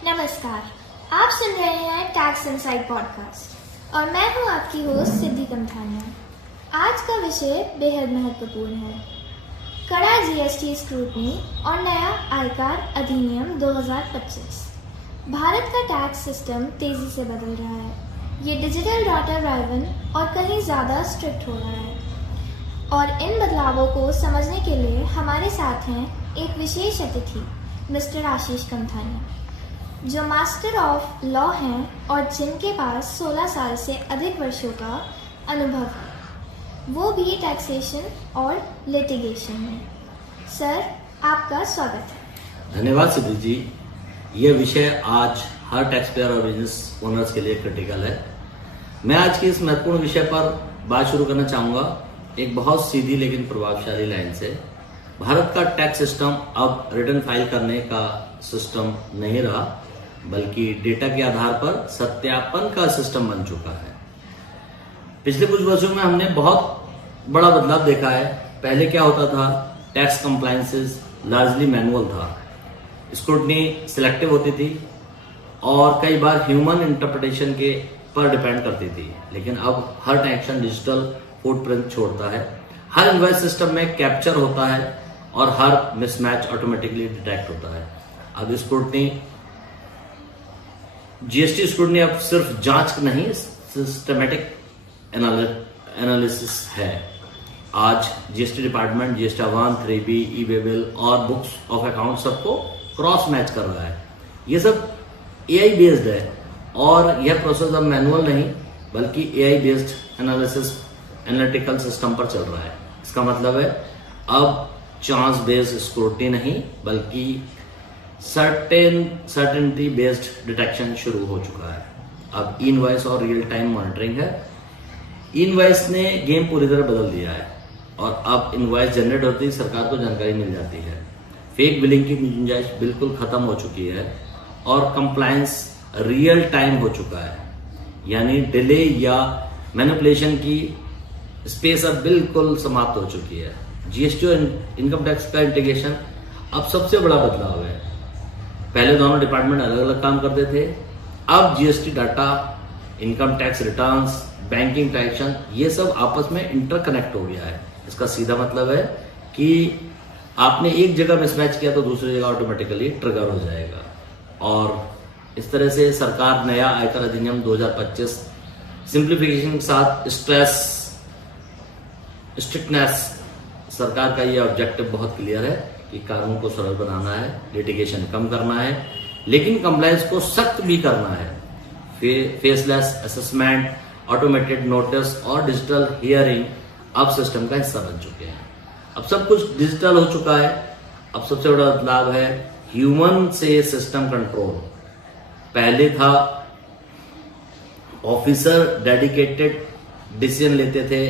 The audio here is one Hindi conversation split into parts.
नमस्कार, आप सुन रहे हैं टैक्स इनसाइड पॉडकास्ट और मैं हूं आपकी होस्ट सिद्धि कमथानिया। आज का विषय बेहद महत्वपूर्ण है, कड़ा जीएसटी स्क्रूटनी और नया आयकर अधिनियम 2025। भारत का टैक्स सिस्टम तेजी से बदल रहा है। ये डिजिटल डाटा ड्राइवन और कहीं ज़्यादा स्ट्रिक्ट हो रहा है और इन बदलावों को समझने के लिए हमारे साथ हैं एक विशेष अतिथि मिस्टर आशीष कमथानिया, जो मास्टर ऑफ लॉ हैं और जिनके पास 16 साल से अधिक वर्षों का अनुभव है, वो भी टैक्सेशन और लिटिगेशन में। सर, आपका स्वागत है। धन्यवाद सिद्धि जी। ये विषय आज हर टैक्स पेयर और बिजनेस ओनर्स के लिए क्रिटिकल है। मैं आज के इस महत्वपूर्ण विषय पर बात शुरू करना चाहूँगा एक बहुत सीधी लेकिन प्रभावशाली लाइन से। भारत का टैक्स सिस्टम अब रिटर्न फाइल करने का सिस्टम नहीं रहा, बल्कि डेटा के आधार पर सत्यापन का सिस्टम बन चुका है। पिछले कुछ वर्षों में हमने बहुत बड़ा बदलाव देखा है। पहले क्या होता था, टैक्स कंप्लायंसेस लार्जली मैनुअल था, स्क्रूटनी सिलेक्टिव होती थी और कई बार ह्यूमन इंटरप्रिटेशन के पर डिपेंड करती थी। लेकिन अब हर ट्रांजैक्शन डिजिटल फुटप्रिंट छोड़ता है, हर इनवॉइस सिस्टम में कैप्चर होता है और हर मिसमैच ऑटोमेटिकली डिटेक्ट होता है। अब स्क्रूटनी जीएसटी स्क्रूटनी अब सिर्फ जांच नहीं, सिस्टमेटिक एनालिसिस है। आज जीएसटी डिपार्टमेंट जीएसटी आह्वान 3B, ई-वे बिल और बुक्स ऑफ अकाउंट सबको क्रॉस मैच कर रहा है। ये सब एआई बेस्ड है और यह प्रोसेस अब मैनुअल नहीं बल्कि AI based analysis analytical system पर चल रहा है। इसका मतलब है अब चांस बेस्ड स्क्रूटनी नहीं बल्कि सर्टेनिटी बेस्ड डिटेक्शन शुरू हो चुका है। अब इनवॉइस और रियल टाइम मॉनिटरिंग है। इनवॉइस ने गेम पूरी तरह बदल दिया है और अब इनवॉइस जनरेट होती ही सरकार को जानकारी मिल जाती है। फेक बिलिंग की गुंजाइश बिल्कुल खत्म हो चुकी है और कंप्लायंस रियल टाइम हो चुका है, यानी डिले या मैनिपुलेशन की स्पेस अब बिल्कुल समाप्त हो चुकी है। जीएसटी और इनकम टैक्स का इंटीग्रेशन अब सबसे बड़ा बदलाव है। पहले दोनों डिपार्टमेंट अलग अलग काम करते थे, अब GST data, income tax returns, banking transaction ये सब आपस में इंटरकनेक्ट हो गया है। इसका सीधा मतलब है कि आपने एक जगह मिसमैच किया तो दूसरी जगह ऑटोमेटिकली ट्रिगर हो जाएगा। और इस तरह से सरकार नया आयकर अधिनियम 2025 सिंप्लीफिकेशन के साथ स्ट्रिक्टनेस, सरकार का ये ऑब्जेक्टिव बहुत क्लियर है कि कानून को सरल बनाना है, लिटिगेशन कम करना है, लेकिन कंप्लायंस को सख्त भी करना है। फेसलेस असेसमेंट, ऑटोमेटेड नोटिस और डिजिटल हियरिंग अब सिस्टम का हिस्सा बन चुके हैं। अब सब कुछ डिजिटल हो चुका है। अब सबसे बड़ा बदलाव है ह्यूमन से सिस्टम कंट्रोल। पहले था ऑफिसर डेडिकेटेड डिसीजन लेते थे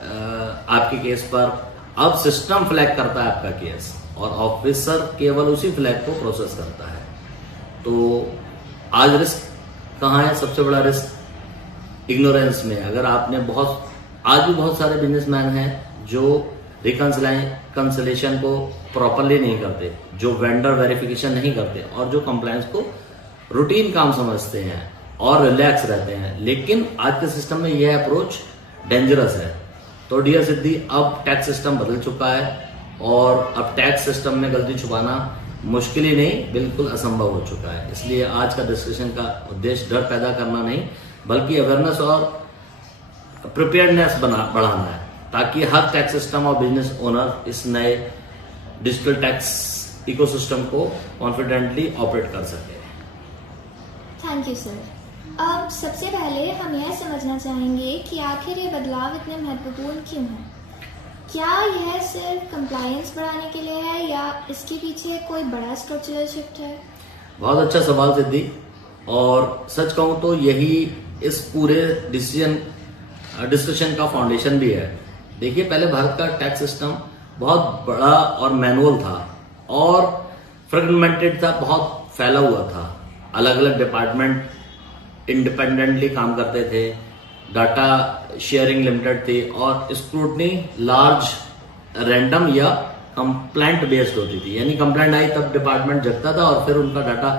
आपके केस पर, अब सिस्टम फ्लैग करता है आपका केस और ऑफिसर केवल उसी फ्लैग को प्रोसेस करता है। तो आज रिस्क कहाँ है? सबसे बड़ा रिस्क इग्नोरेंस में। अगर आपने आज भी बहुत सारे बिजनेसमैन हैं जो रिकंसिलेशन को प्रॉपरली नहीं करते, जो वेंडर वेरिफिकेशन नहीं करते और जो कंप्लायंस को रूटीन काम समझते हैं और रिलैक्स रहते हैं। लेकिन आज के सिस्टम में यह अप्रोच डेंजरस है। तो डियर सिद्धि, अब टैक्स सिस्टम बदल चुका है और अब टैक्स सिस्टम में गलती छुपाना मुश्किल ही नहीं बिल्कुल असंभव हो चुका है। इसलिए आज का डिस्कशन का उद्देश्य डर पैदा करना नहीं बल्कि अवेयरनेस और प्रिपेयर्डनेस बढ़ाना है, ताकि हर टैक्स सिस्टम और बिजनेस ओनर इस नए डिजिटल टैक्स इकोसिस्टम को कॉन्फिडेंटली ऑपरेट कर सके। Thank you sir. अब सबसे पहले हम यह समझना चाहेंगे कि आखिर ये बदलाव इतने महत्वपूर्ण क्यों हैं? क्या यह सिर्फ कंप्लायंस बढ़ाने के लिए है या इसके पीछे कोई बड़ा स्ट्रक्चरल शिफ्ट है? बहुत अच्छा सवाल सिद्धि, और सच कहूं तो यही इस पूरे डिस्कशन का फाउंडेशन भी है। देखिए, पहले भारत का टैक्स सिस्टम बहुत बड़ा और मैनुअल था और फ्रेगमेंटेड था, बहुत फैला हुआ था। अलग अलग डिपार्टमेंट इंडिपेंडेंटली काम करते थे, डाटा शेयरिंग लिमिटेड थी और स्क्रूटनी लार्ज, रैंडम या कंप्लेंट बेस्ड होती थी। यानी कंप्लेंट आई तब डिपार्टमेंट जगता था और फिर उनका डाटा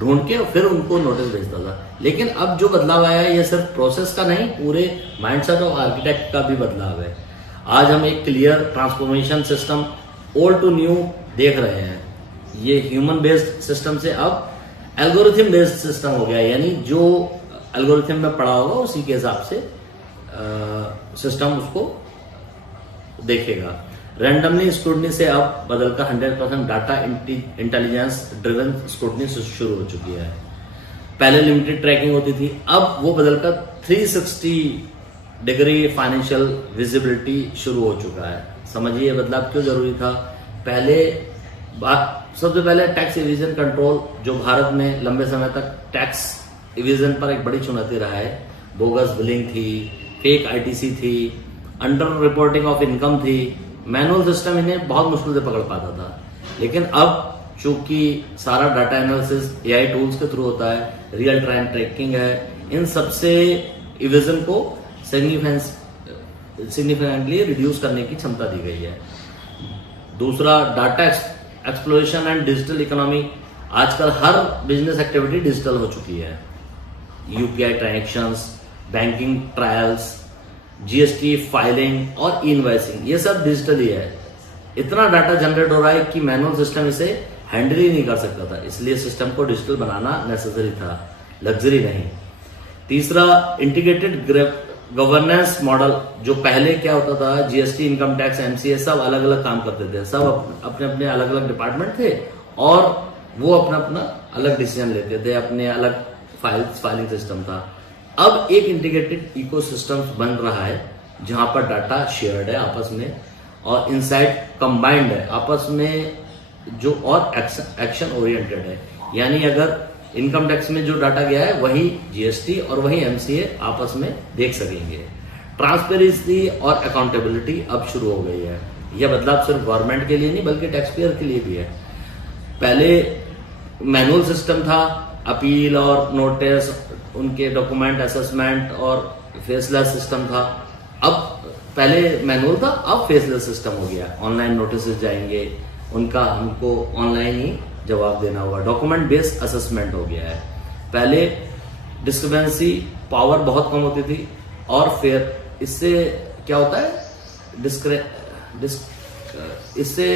ढूंढ के और फिर उनको नोटिस भेजता था। लेकिन अब जो बदलाव आया है ये सिर्फ प्रोसेस का नहीं, पूरे माइंडसेट और आर्किटेक्ट का भी बदलाव है। आज हम एक clear transformation system old to new देख रहे हैं। ये ह्यूमन बेस्ड सिस्टम से अब एल्गोरिथम बेस्ड सिस्टम हो गया है, यानी जो एल्गोरिथम में पढ़ा होगा उसी के हिसाब से सिस्टम उसको देखेगा। रैंडमली स्क्रूटनी से अब बदलकर 100% डाटा इंटेलिजेंस ड्रिवन स्क्रूटनी शुरू हो चुकी है। पहले लिमिटेड ट्रैकिंग होती थी, अब वो बदलकर 360 डिग्री फाइनेंशियल विजिबिलिटी शुरू हो चुका है। समझिए बदलाव क्यों जरूरी था। सबसे पहले टैक्स इविजन कंट्रोल, जो भारत में लंबे समय तक टैक्स इविजन पर एक बड़ी चुनौती रहा है। बोगस बिलिंग थी, फेक आईटीसी थी, अंडर रिपोर्टिंग ऑफ इनकम थी। मैनुअल सिस्टम इन्हें बहुत मुश्किल से पकड़ पाता था। लेकिन अब चूंकि सारा डाटा एनालिसिस एआई टूल्स के थ्रू होता है, रियल टाइम ट्रैकिंग है, इन सबसे इविजन को सिग्निफिकेंटली रिड्यूस करने की क्षमता दी गई है। दूसरा, data exploration and digital economy. आजकल हर बिजनेस एक्टिविटी डिजिटल हो चुकी है। UPI transactions, banking trials, GST filing और इनवॉइसिंग, ये सब डिजिटल ही है। इतना डाटा जनरेट हो रहा है कि मैनुअल सिस्टम इसे हैंडल ही नहीं कर सकता था, इसलिए सिस्टम को डिजिटल बनाना नेसेसरी था, लग्जरी नहीं। तीसरा, इंटीग्रेटेड गवर्नेंस मॉडल। जो पहले क्या होता था, जीएसटी, इनकम टैक्स, एमसीए सब अलग अलग काम करते थे, सब अपने अपने अलग अलग डिपार्टमेंट थे और वो अपना अपना अलग डिसीजन लेते थे, अपने अलग फाइलिंग सिस्टम था। अब एक इंटीग्रेटेड इकोसिस्टम बन रहा है जहां पर डाटा शेयर्ड है आपस में और इनसाइट कंबाइंड है आपस में, जो और एक्शन ओरिएंटेड है। यानी अगर इनकम टैक्स में जो डाटा गया है वही जीएसटी और वही एमसीए आपस में देख सकेंगे। ट्रांसपेरेंसी और अकाउंटेबिलिटी अब शुरू हो गई है। यह बदलाव सिर्फ गवर्नमेंट के लिए नहीं बल्कि टैक्स पेयर के लिए भी है। पहले मैनुअल सिस्टम था, अपील और नोटिस, उनके डॉक्यूमेंट असेसमेंट और फेसलेस सिस्टम था। अब पहले मैनुअल था, अब फेसलेस सिस्टम हो गया। ऑनलाइन नोटिस जाएंगे, उनका हमको ऑनलाइन ही जवाब देना होगा। डॉक्यूमेंट बेस्ड असेसमेंट हो गया है। पहले डिस्क्रिपेंसी पावर बहुत कम होती थी और फिर इससे क्या होता है, इससे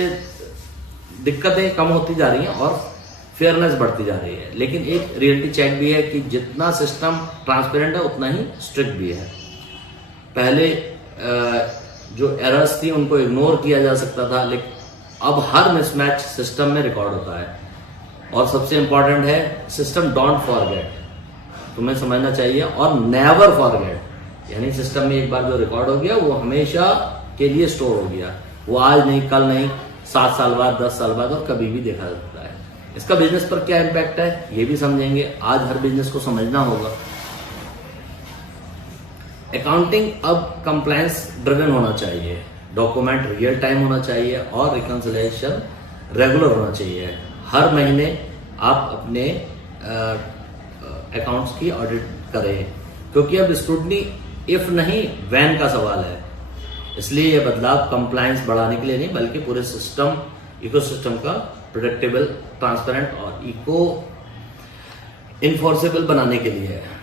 दिक्कतें कम होती जा रही हैं और फेयरनेस बढ़ती जा रही है। लेकिन एक रियलिटी चेक भी है कि जितना सिस्टम ट्रांसपेरेंट है उतना ही स्ट्रिक्ट भी है। पहले जो एरर्स थी उनको इग्नोर किया जा सकता था, लेकिन अब हर मिसमैच सिस्टम में रिकॉर्ड होता है। और सबसे इंपॉर्टेंट है, सिस्टम डोंट फॉरगेट, तुम्हें समझना चाहिए, और नेवर फॉरगेट, यानी सिस्टम में एक बार जो रिकॉर्ड हो गया वो हमेशा के लिए स्टोर हो गया। वो आज नहीं, कल नहीं, 7 साल बाद, 10 साल बाद और कभी भी देखा जा सकता है। इसका बिजनेस पर क्या इम्पैक्ट है ये भी समझेंगे। आज हर बिजनेस को समझना होगा। अकाउंटिंग अब कंप्लायंस ड्रिवन होना चाहिए, डॉक्यूमेंट रियल टाइम होना चाहिए और रिकंसिलिएशन रेगुलर होना चाहिए। हर महीने आप अपने अकाउंट्स की ऑडिट करें, क्योंकि अब स्क्रूटनी इफ नहीं व्हेन का सवाल है। इसलिए यह बदलाव कंप्लायंस बढ़ाने के लिए नहीं बल्कि पूरे सिस्टम, इकोसिस्टम का प्रेडिक्टेबल, ट्रांसपेरेंट और इको इन्फोर्सेबल बनाने के लिए है।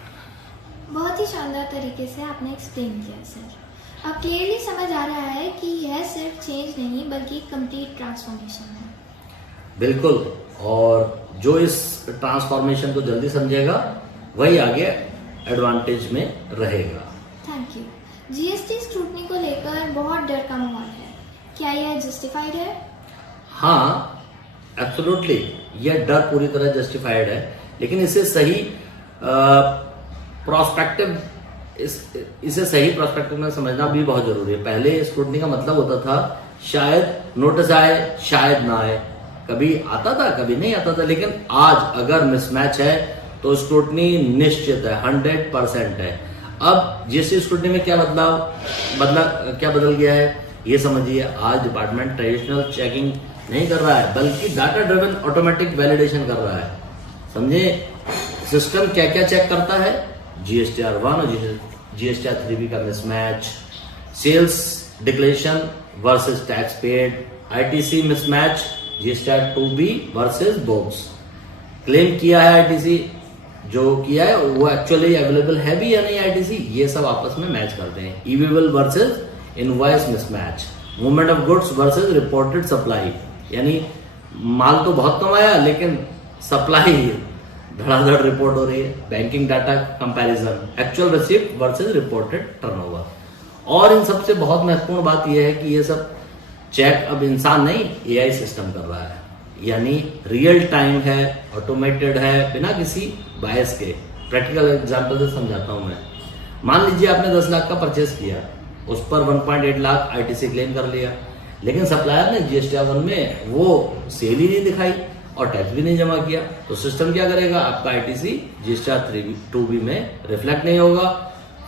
बहुत ही शानदार तरीके से आपने एक्सप्लेन किया सर। अब क्लियरली समझ आ रहा है कि यह सिर्फ चेंज नहीं बल्कि कंप्लीट ट्रांसफॉर्मेशन है। बिल्कुल, और जो इस ट्रांसफॉर्मेशन को जल्दी समझेगा वही आगे एडवांटेज में रहेगा। Thank you. जीएसटी स्क्रूटनी को लेकर बहुत डर का माहौल है, क्या यह जस्टिफाइड है? हाँ, एब्सोल्युटली, यह डर पूरी तरह जस्टिफाइड है, लेकिन इसे सही सही प्रोस्पेक्टिव में समझना भी बहुत जरूरी है। पहले स्क्रूटनी का मतलब होता था शायद नोटिस आए, शायद ना आए, कभी आता था कभी नहीं आता था। लेकिन आज अगर मिसमैच है तो स्क्रूटनी निश्चित है, 100% है। अब जीएसटी स्क्रूटनी में क्या बदल गया है ये समझिए। आज डिपार्टमेंट ट्रेडिशनल चेकिंग नहीं कर रहा है बल्कि डाटा ड्रिवन ऑटोमेटिक वैलिडेशन कर रहा है। समझे, सिस्टम क्या क्या चेक करता है, जीएसटीआर 1 और जीएसटीआर 3B का mismatch, sales declaration versus tax paid, ITC mismatch, GSTR 2B versus books, claim किया है आईटीसी, जो किया है वो एक्चुअली अवेलेबल है भी या नहीं आईटीसी, ये सब आपस में मैच करते हैं। E way bill versus invoice mismatch, movement of goods versus reported supply, यानी माल तो बहुत कम आया लेकिन सप्लाई धड़ाधड़ रिपोर्ट हो रही है। Banking data comparison, actual receipt versus reported turnover. और इन सबसे बहुत महत्वपूर्ण बात यह है कि ये सब चेक अब इंसान नहीं, एआई सिस्टम कर रहा है, यानी रियल टाइम है, ऑटोमेटेड है, बिना किसी बायस के। प्रैक्टिकल एग्जांपल से समझाता हूं मैं। मान लीजिए आपने 10 लाख का परचेस किया, उस पर 1.8 लाख आईटीसी क्लेम कर लिया, लेकिन सप्लायर ने जीएसटी-1 में वो सेल ही नहीं दिखाई और टैक्स भी नहीं जमा किया, तो सिस्टम क्या करेगा, आपका आईटीसी जीएसटी-2B में रिफ्लेक्ट नहीं होगा।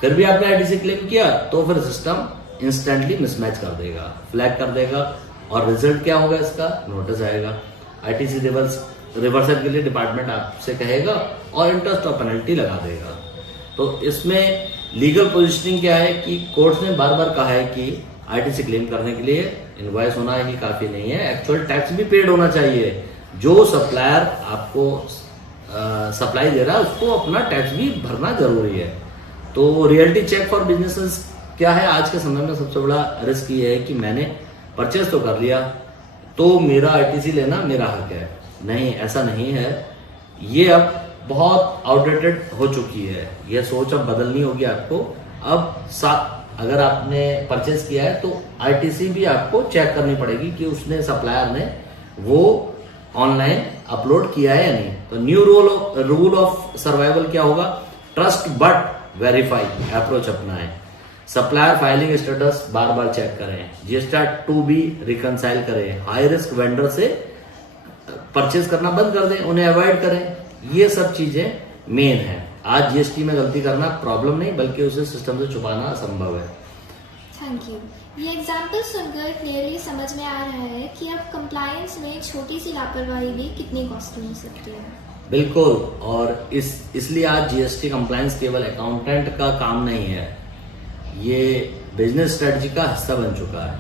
फिर भी आपने आईटीसी क्लेम किया तो फिर सिस्टम इंस्टेंटली मिसमैच कर देगा, फ्लैग कर देगा, और रिजल्ट क्या होगा, इसका नोटिस आएगा। आईटीसी रिवर्सल के लिए डिपार्टमेंट आपसे कहेगा और इंटरेस्ट और पेनल्टी लगा देगा। तो इसमें लीगल पोजीशनिंग क्या है कि कोर्ट ने बार बार कहा है कि आईटीसी क्लेम करने के लिए इनवॉइस होना ही काफी नहीं है, एक्चुअल टैक्स भी पेड होना चाहिए। जो सप्लायर आपको सप्लाई दे रहा है उसको अपना टैक्स भी भरना जरूरी है। तो रियलिटी चेक फॉर बिजनेसेस क्या है, आज के समय में सबसे बड़ा रिस्क ये है कि मैंने परचेस तो कर लिया तो मेरा आईटीसी लेना मेरा हक है। नहीं, ऐसा नहीं है, ये अब बहुत आउटडेटेड हो चुकी है, यह सोच अब बदलनी होगी आपको। अब अगर आपने परचेस किया है तो आईटीसी भी आपको चेक करनी पड़ेगी कि उसने सप्लायर ने वो ऑनलाइन अपलोड किया है या नहीं। तो न्यू रूल ऑफ सर्वाइवल क्या होगा, ट्रस्ट बट वेरीफाई अप्रोच अपनाएं। सप्लायर फाइलिंग स्टेटस बार बार चेक करें, जीएसटी-2B रिकंसाइल करें, हाई रिस्क वेंडर से परचेज करना बंद कर दें, उन्हें अवॉइड करें। ये सब चीजें मेन है। आज जीएसटी में गलती करना प्रॉब्लम नहीं, बल्कि उसे सिस्टम से छुपाना असंभव है। Thank you. ये एग्जाम्पल सुनकर क्लियरली समझ में आ रहा है कि अब कंप्लायंस में छोटी सी लापरवाही भी कितनी कॉस्टली हो सकती है। बिल्कुल, और इसलिए आज जीएसटी कंप्लायंस केवल अकाउंटेंट का काम नहीं है, ये बिजनेस स्ट्रेटजी का हिस्सा बन चुका है।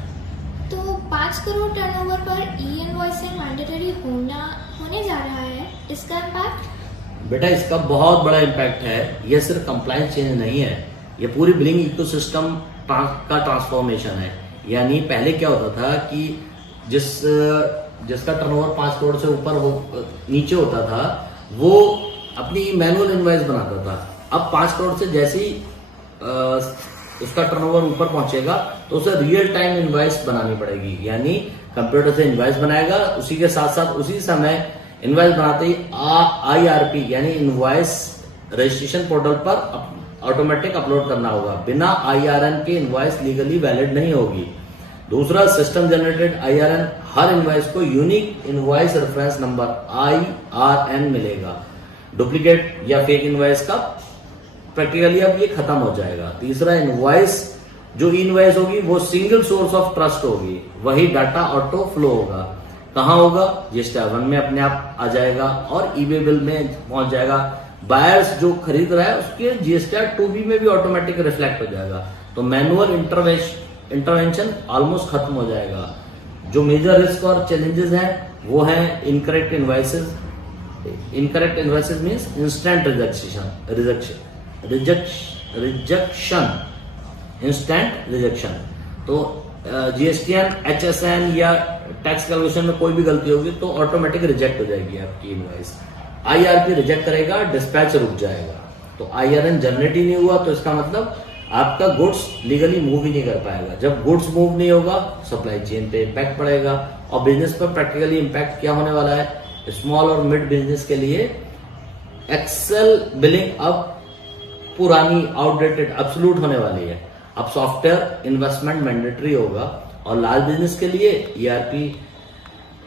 तो 5 करोड़ टर्नओवर पर ई-इनवॉइसिंग मैंडेटरी होने जा रहा है, इसका इम्पैक्ट? बेटा, इसका बहुत बड़ा इम्पैक्ट है। यह सिर्फ कंप्लायंस चेंज नहीं है, यह पूरी बिलिंग इकोसिस्टम का ट्रांसफॉर्मेशन है। यानी पहले क्या होता था कि जिसका टर्नओवर 5 करोड़ से ऊपर नीचे होता था वो अपनी मैनुअल इनवॉइस बनाता था। अब 5 करोड़ से जैसे ही उसका टर्नओवर ऊपर पहुंचेगा तो उसे रियल टाइम इनवॉइस बनानी पड़ेगी, यानी कंप्यूटर से इनवॉइस बनाएगा, उसी के साथ साथ उसी समय इनवॉइस बनाते ही IRP यानी इनवॉइस रजिस्ट्रेशन पोर्टल पर ऑटोमेटिक अपलोड करना होगा। बिना IRN के इनवॉइस लीगली वैलिड नहीं होगी। दूसरा, सिस्टम जनरेटेड IRN हर इनवॉइस को unique invoice reference number IRN मिलेगा। डुप्लीकेट या फेक इनवॉइस का प्रैक्टिकली अब ये खत्म हो जाएगा। तीसरा, इनवॉइस जो इनवॉइस होगी वो सिंगल सोर्स ऑफ ट्रस्ट होगी, वही डाटा ऑटो फ्लो होगा। कहाँ होगा, जीएसटी-1 में अपने आप आ जाएगा और ई-वे बिल में पहुंच जाएगा। बायर्स जो खरीद रहा है उसके जीएसटी-2B में भी ऑटोमेटिक रिफ्लेक्ट हो जाएगा। तो मैनुअल इंटरवेंशन ऑलमोस्ट खत्म हो जाएगा। जो मेजर रिस्क और चैलेंजेस हैं वो हैं incorrect invoices. Incorrect invoices means instant rejection. तो जीएसटीएन, HSN या टैक्स कैलकुलेशन में कोई भी गलती होगी तो ऑटोमेटिक रिजेक्ट हो जाएगी आपकी इनवॉइस। IRP रिजेक्ट करेगा, डिस्पैच रुक जाएगा। तो IRN जनरेट ही नहीं हुआ तो इसका मतलब आपका गुड्स लीगली मूव ही नहीं कर पाएगा। जब गुड्स मूव नहीं होगा सप्लाई चेन पे इम्पैक्ट पड़ेगा और बिजनेस पर प्रैक्टिकली इम्पैक्ट क्या होने वाला है, स्मॉल और मिड बिजनेस के लिए एक्सेल बिलिंग अब पुरानी आउटडेटेड एब्सोल्यूट होने वाली है। अब सॉफ्टवेयर इन्वेस्टमेंट मैंडेटरी होगा और लार्ज बिजनेस के लिए ERP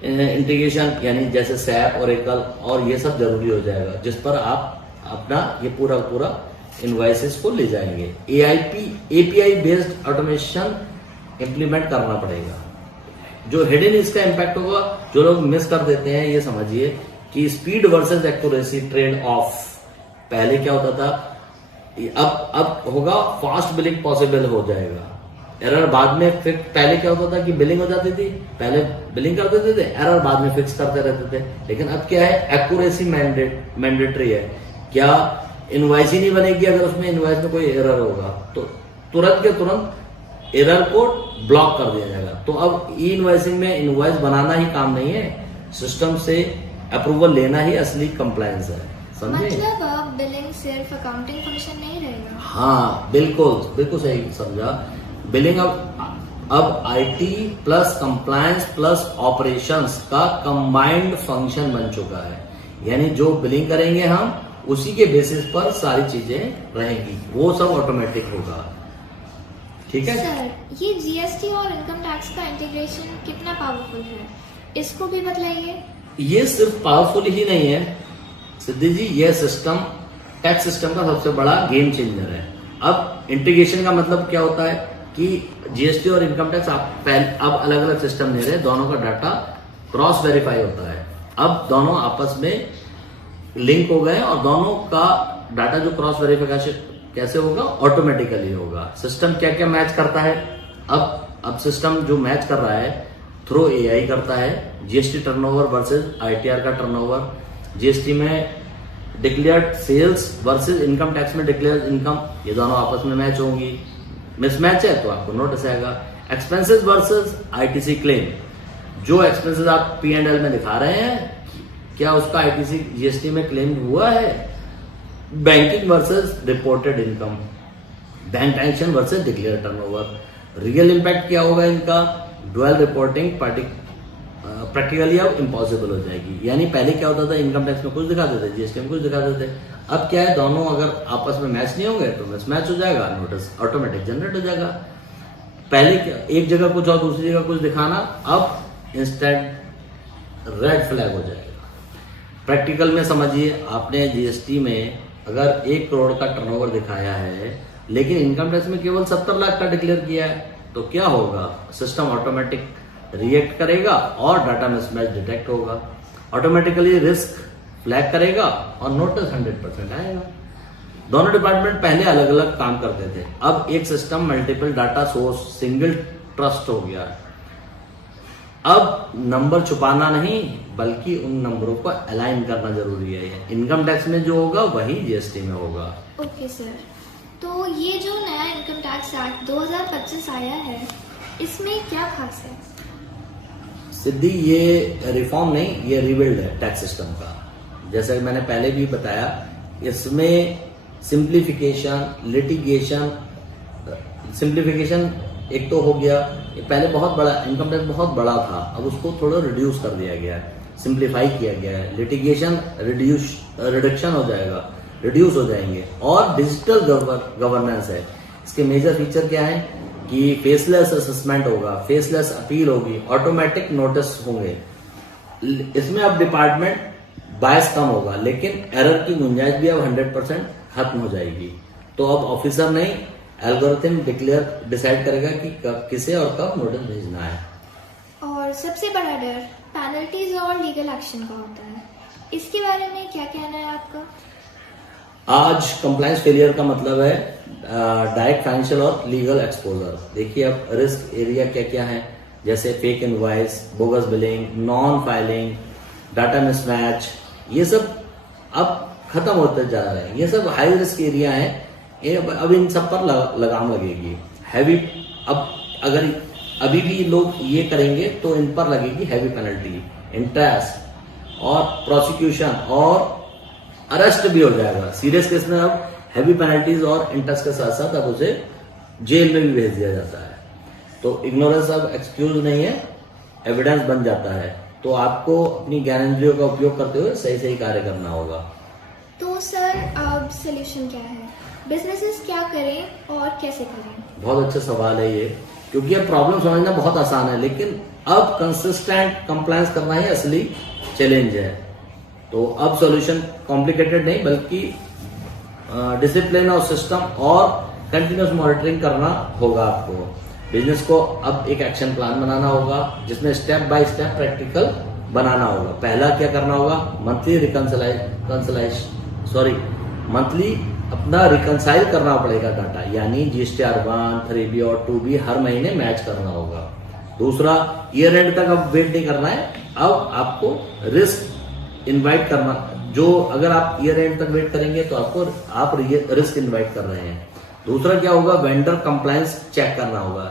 इंटीग्रेशन यानी जैसे SAP, ओरेकल और ये सब जरूरी हो जाएगा, जिस पर आप अपना ये पूरा इनवॉइसेस को ले जाएंगे। API बेस्ड ऑटोमेशन इंप्लीमेंट करना पड़ेगा। जो हिडन इसका इम्पैक्ट होगा, जो लोग मिस कर देते हैं, ये समझिए कि speed versus accuracy trade off. पहले क्या होता था, अब होगा फास्ट बिलिंग पॉसिबल हो जाएगा। एरर बाद में फिक्स, पहले क्या होता था कि बिलिंग हो जाती थी, पहले बिलिंग कर देते थे, एरर बाद में फिक्स करते रहते थे। लेकिन अब क्या है, एक्यूरेसी मैंडेटरी है। क्या इनवॉइस ही नहीं बनेगी अगर उसमें इनवॉइस में कोई एरर होगा, तो तुरंत के तुरंत एरर को ब्लॉक कर दिया जाएगा। तो अब ई इनवॉइसिंग में इनवॉइस बनाना ही काम नहीं है, सिस्टम से अप्रूवल लेना ही असली कंप्लायंस है, समझे? मतलब अब बिलिंग सिर्फ अकाउंटिंग फंक्शन नहीं रहेगा। हाँ बिल्कुल बिल्कुल सही समझा। बिलिंग अब IT plus compliance plus operations का कंबाइंड फंक्शन बन चुका है। यानी जो बिलिंग करेंगे हम, उसी के बेसिस पर सारी चीजें रहेंगी, वो सब ऑटोमेटिक होगा। ठीक है सर, ये जीएसटी और इनकम टैक्स का इंटीग्रेशन कितना पावरफुल है, इसको भी बतलाइए। ये सिर्फ पावरफुल ही नहीं है सिद्धि जी, ये सिस्टम टैक्स सिस्टम का सबसे बड़ा गेम चेंजर है। अब इंटीग्रेशन का मतलब क्या होता है कि जीएसटी और इनकम टैक्स अब अलग अलग सिस्टम नहीं रहे, दोनों का डाटा क्रॉस वेरीफाई होता है। अब दोनों आपस में लिंक हो गए और दोनों का डाटा जो क्रॉस वेरिफिकेशन कैसे होगा, ऑटोमेटिकली होगा। सिस्टम क्या क्या मैच करता है, अब सिस्टम जो मैच कर रहा है थ्रू एआई करता है। जीएसटी टर्नओवर वर्सेस आईटीआर का टर्नओवर, जीएसटी में declared sales versus income tax में डिक्लेयर्ड इनकम, ये दोनों आपस में मैच होंगी। मिसमैच है तो आपको नोटिस आएगा। एक्सपेंसेस वर्सेस आईटीसी क्लेम, जो एक्सपेंसेस आप P&L में दिखा रहे हैं, क्या उसका आईटीसी जीएसटी में क्लेम हुआ है? Banking versus reported income, bank transaction versus declare turnover. Real impact क्या होगा इनका? डुअल रिपोर्टिंग प्रैक्टिकली अब इम्पॉसिबल हो जाएगी। यानी पहले क्या होता था, इनकम टैक्स में कुछ दिखाते थे, जीएसटी में कुछ दिखाते थे। अब क्या है, दोनों अगर आपस में मैच नहीं होंगे तो मिसमैच हो जाएगा, नोटिस ऑटोमेटिक जनरेट हो जाएगा। पहले क्या, एक जगह कुछ और दूसरी जगह कुछ दिखाना, अब इंस्टेंट रेड फ्लैग हो जाएगा। प्रैक्टिकल में समझिए, आपने जीएसटी में अगर 1 करोड़ का टर्नओवर दिखाया है लेकिन इनकम टैक्स में केवल 70 लाख का डिक्लेयर किया है, तो क्या होगा, सिस्टम ऑटोमेटिक रिएक्ट करेगा और डाटा मिसमैच डिटेक्ट होगा, ऑटोमेटिकली रिस्क फ्लैग करेगा और नोटिस 100% आएगा। दोनों डिपार्टमेंट पहले अलग अलग काम करते थे, अब एक system multiple data source single trust हो गया। अब नंबर छुपाना नहीं बल्कि उन नंबरों को अलाइन करना जरूरी है। इनकम टैक्स में जो होगा वही जीएसटी में होगा। ओके सर, तो ये जो नया इनकम टैक्स एक्ट 2025 आया है, इसमें क्या खास है? सिद्धि, ये रिफॉर्म नहीं, ये रिबिल्ड है टैक्स सिस्टम का। जैसा कि मैंने पहले भी बताया, इसमें सिंप्लीफिकेशन, लिटिगेशन, सिंप्लीफिकेशन एक तो हो गया। ये पहले बहुत बड़ा इनकम टैक्स बहुत बड़ा था, अब उसको थोड़ा रिड्यूस कर दिया गया है, सिंप्लीफाई किया गया है। लिटिगेशन रिडक्शन हो जाएगा, रिड्यूस हो जाएंगे। और डिजिटल गवर्नेंस है। इसके मेजर फीचर क्या है कि फेसलेस असेसमेंट होगा, फेसलेस अपील होगी, ऑटोमेटिक नोटिस होंगे। इसमें अब डिपार्टमेंट बायस कम होगा, लेकिन एरर की गुंजाइश भी अब 100% खत्म हो जाएगी। तो अब ऑफिसर नहीं, एल्गोरिथम डिसाइड करेगा कि कब, किसे और कब नोटिस भेजना है। और सबसे बड़ा डर पेनल्टीज और लीगल एक्शन का होता है, इसके बारे में क्या कहना है आपका? आज कंप्लायंस फेलियर का मतलब है डायरेक्ट फाइनेंशियल और लीगल एक्सपोजर। देखिए अब रिस्क एरिया क्या क्या है, जैसे fake invoice, bogus billing, non filing, data mismatch, ये सब अब खत्म होते जा रहे हैं। ये सब हाई रिस्क एरिया है, अब इन सब पर लगाम लगेगी हैवी। अब अगर अभी भी लोग ये करेंगे तो इन पर लगेगी हैवी पेनल्टी, इंटरेस्ट और प्रोसिक्यूशन और अरेस्ट भी हो जाएगा। सीरियस केस में अब हैवी पेनल्टीज और इंटरेस्ट के साथ साथ अब उसे जेल में भी भेज दिया जाता है। तो इग्नोरेंस अब एक्सक्यूज नहीं है, एविडेंस बन जाता है। तो आपको अपनी ज्ञानेंद्रियों का उपयोग करते हुए सही सही कार्य करना होगा। तो सर अब सोल्यूशन क्या है, बिजनेसेस क्या करें और कैसे करें? बहुत अच्छा सवाल है ये, क्योंकि अब प्रॉब्लम समझना बहुत आसान है, लेकिन अब कंसिस्टेंट कंप्लायंस करना ही असली चैलेंज है। तो अब सॉल्यूशन कॉम्प्लिकेटेड नहीं बल्कि डिसिप्लिन और सिस्टम और कंटिन्यूस मॉनिटरिंग करना होगा आपको। बिजनेस को अब एक एक्शन प्लान बनाना होगा जिसमें step by step practical banana monthly अपना रिकंसाइल करना पड़ेगा डाटा, यानी GSTR 1, 3B और 2B हर महीने मैच करना होगा। दूसरा, ईयर एंड तक अब वेट नहीं करना है, अब आपको रिस्क इनवाइट करना, जो अगर आप ईयर एंड तक वेट करेंगे तो आप रिस्क इनवाइट कर रहे हैं। दूसरा क्या होगा, वेंडर कंप्लायंस चेक करना होगा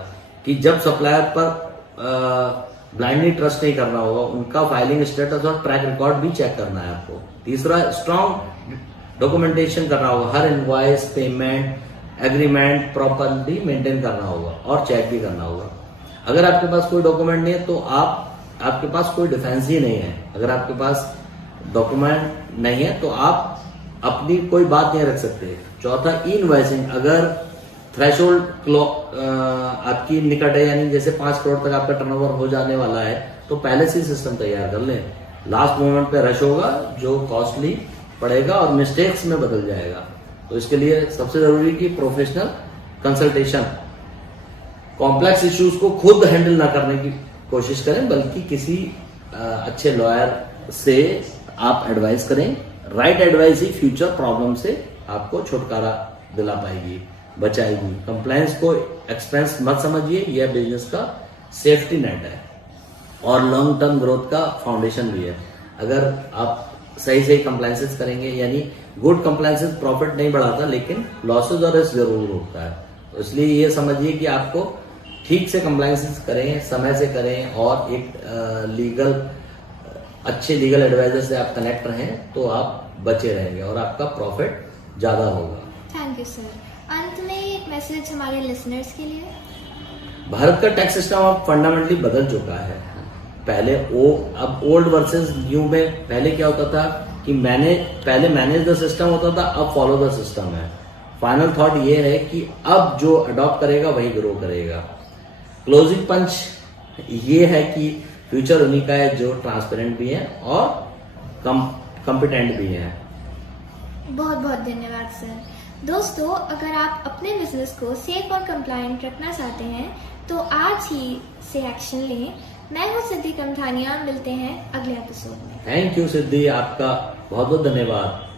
कि जब सप्लायर पर ब्लाइंडली ट्रस्ट नहीं करना होगा, उनका फाइलिंग स्टेटस और ट्रैक रिकॉर्ड भी चेक करना है आपको। तीसरा, स्ट्रॉन्ग डॉक्यूमेंटेशन करना होगा, हर invoice, payment agreement properly maintain करना होगा और चेक भी करना होगा। अगर आपके पास कोई डॉक्यूमेंट नहीं है तो आपके पास कोई डिफेंस ही नहीं है। अगर आपके पास डॉक्यूमेंट नहीं है तो आप अपनी कोई बात नहीं रख सकते। चौथा, इनवॉइसिंग, अगर थ्रेशोल्ड आपकी निकट है, यानी जैसे 5 करोड़ तक आपका टर्नओवर हो जाने वाला है, तो पहले से सिस्टम तैयार कर लें। लास्ट मोमेंट पे रश होगा जो कॉस्टली पड़ेगा और मिस्टेक्स में बदल जाएगा। तो इसके लिए सबसे जरूरी कि प्रोफेशनल कंसल्टेशन, कॉम्प्लेक्स इश्यूज को खुद हैंडल ना करने की कोशिश करें, बल्कि किसी अच्छे लॉयर से आप एडवाइस करें। राइट एडवाइस ही फ्यूचर प्रॉब्लम से आपको छुटकारा दिला पाएगी, बचाएगी। कंप्लायंस को एक्सपेंस मत समझिए, यह बिजनेस का सेफ्टी नेट है और लॉन्ग टर्म ग्रोथ का फाउंडेशन भी है। अगर आप सही कंप्लायंसेस करेंगे, यानी गुड कंप्लायंसेस प्रॉफिट नहीं बढ़ाता, लेकिन लॉसेज और रिस्क जरूर होता है। तो इसलिए ये समझिए कि आपको ठीक से कंप्लायंसेस करें, समय से करें और एक अच्छे लीगल एडवाइजर से आप कनेक्ट रहें तो आप बचे रहेंगे और आपका प्रॉफिट ज्यादा होगा। Thank you sir. अंत में एक मैसेज हमारे लिसनर्स के लिए। भारत का टैक्स सिस्टम अब फंडामेंटली बदल चुका है। अब ओल्ड वर्सेस न्यू में पहले क्या होता था कि पहले मैनेज द सिस्टम होता था, अब फॉलो द सिस्टम है। फाइनल थॉट ये है कि अब जो अडॉप्ट करेगा वही ग्रो करेगा। क्लोजिंग पंच ये है कि फ्यूचर उन्हीं का है जो ट्रांसपेरेंट भी है और कॉम्पिटेंट भी है। बहुत बहुत धन्यवाद सर। दोस्तों, अगर आप अपने बिजनेस को सेफ और कंप्लायंट रखना चाहते हैं तो आज ही से एक्शन लें। मैं हूँ सिद्धि कमथानिया, मिलते हैं अगले एपिसोड में। थैंक यू सिद्धि, आपका बहुत बहुत धन्यवाद।